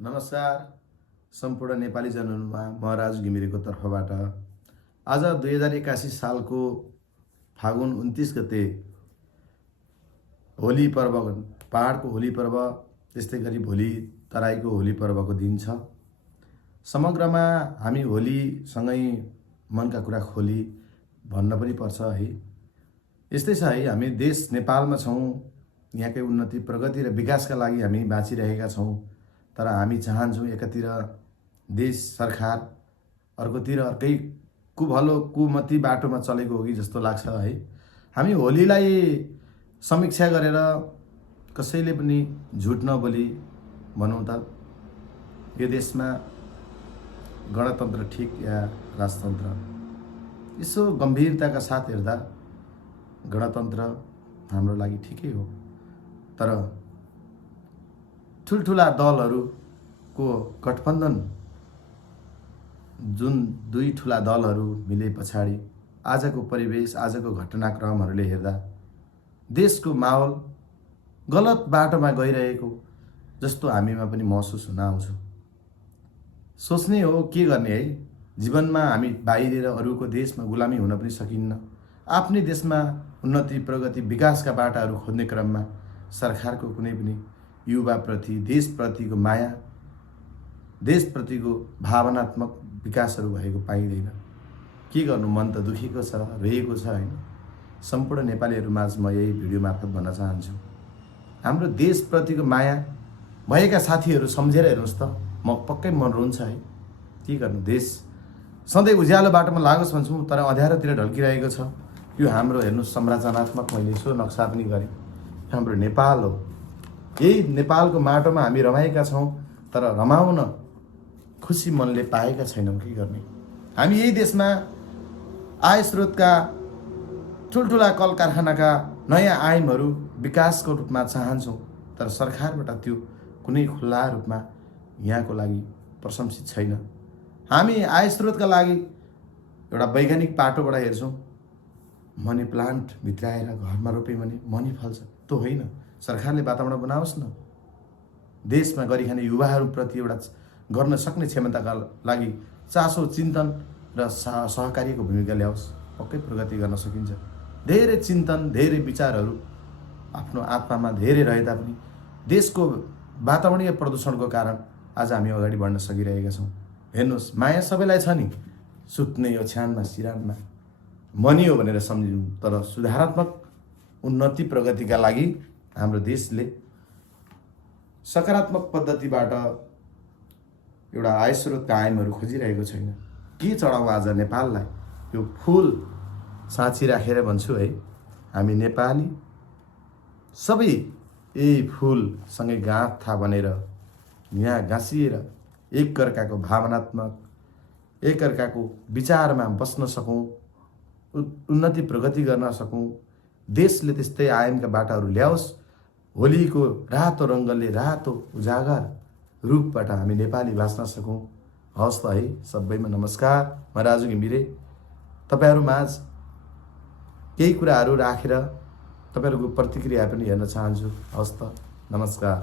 नमस्कार सम्पूर्ण नेपाली जनहरूमा म राजु घिमिरेको तर्फबाट आज 2081 सालको फागुन 29 गते होली पर्व, पहाडको होली पर्व, त्यस्तै गरी भोलि तराईको होली पर्वको दिन छ। समग्रमा हामी होलीसँगै मनका कुरा खोली भन्न पनि पर्छ है। यस्तै छ है, हामी देश नेपालमा छौँ, यहाँकै उन्नति प्रगति र विकासका लागि हामी बाँचिरहेका छौँ। तर हामी चाहन्छौँ एकातिर देश सरकार, अर्कोतिर अर्कै कुभलो कुमती बाटोमा चलेको हो कि जस्तो लाग्छ है। हामी होलीलाई समीक्षा गरेर कसैले पनि झुट नबोली भनौँ त यो देशमा गणतन्त्र ठिक या राजतन्त्र, यसो गम्भीरताका साथ हेर्दा गणतन्त्र हाम्रो लागि ठिकै हो। तर ठुल्ठुला दलहरूको गठबन्धन, जुन दुई ठुला दलहरू मिले पछाडि आजको परिवेश, आजको घटनाक्रमहरूले हेर्दा देशको माहौल गलत बाटोमा गइरहेको जस्तो हामीमा पनि महसुस हुन आउँछ। सोच्ने हो के गर्ने है, जीवनमा हामी बाहिर अरूको देशमा गुलामी हुन पनि सकिन्न। आफ्नै देशमा उन्नति प्रगति विकासका बाटाहरू खोज्ने क्रममा सरकारको कुनै पनि युवाप्रति, देशप्रतिको माया, देशप्रतिको भावनात्मक विकासहरू भएको पाइँदैन। के गर्नु, मन त दुखेको छ, रोएको छ हैन। सम्पूर्ण नेपालीहरूमाझ म यही भिडियो मार्फत भन्न चाहन्छु, हाम्रो देशप्रतिको माया भएका साथीहरू सम्झेर हेर्नुहोस् त, म पक्कै मन रुन्छ है। के गर्नु, देश सधैँ उज्यालो बाटोमा लागोस् भन्छौँ, तर अँध्यारोतिर ढल्किरहेको छ। यो हाम्रो हेर्नुहोस् संरचनात्मक, मैले यसो नक्सा पनि गरेँ, हाम्रो नेपाल हो। यही नेपालको माटोमा हामी रमाएका छौँ, तर रमाउन खुसी मनले पाएका छैनौँ। के गर्ने, हामी यही देशमा आय स्रोतका ठुल्ठुला कल कारखानाका नयाँ आयामहरू विकासको रूपमा चाहन्छौँ, तर सरकारबाट त्यो कुनै खुल्ला रूपमा यहाँको लागि प्रशंसित छैन। हामी आय स्रोतका लागि एउटा वैज्ञानिक पाटोबाट हेर्छौँ, मनी प्लान्ट भित्राएर घरमा रोप्यो भने मनी फल्छ, त्यो होइन। सरकारले वातावरण बनाओस् न, देशमा गरिखाने युवाहरूप्रति एउटा गर्न सक्ने क्षमताका लागि चासो, चिन्तन र सहकार्यको भूमिका ल्याओस्, पक्कै प्रगति गर्न सकिन्छ। धेरै चिन्तन, धेरै विचारहरू आफ्नो आत्मामा धेरै रहे तापनि देशको वातावरणीय प्रदूषणको कारण आज हामी अगाडि बढ्न सकिरहेका छौँ। हेर्नुहोस्, माया सबैलाई छ नि, सुत्ने ओछ्यानमा सिरानमा मनी हो भनेर सम्झिनु, तर सुधारात्मक उन्नति प्रगतिका लागि हाम्रो देशले सकारात्मक पद्धतिबाट एउटा आय स्रोत कायमहरू खोजिरहेको छैन। के चढाउँ आज नेपाललाई, यो फुल साँची राखेर भन्छु है, हामी नेपाली सबै यही फुलसँगै गाँथा बनेर यहाँ गाँसिएर एकअर्काको भावनात्मक, एकअर्काको विचारमा बस्न सकौँ, उन्नति प्रगति गर्न सकौँ, देशले त्यस्तै आयामका बाटाहरू ल्याओस्। होलीको रातो रङ्गले, रातो उजागर रूपबाट हामी नेपाली बाँच्न सकौँ। हवस् त है, सबैमा नमस्कार। म राजु घिमिरे तपाईँहरूमाझ केही कुराहरू राखेर तपाईँहरूको प्रतिक्रिया पनि हेर्न चाहन्छु। हवस् त, नमस्कार।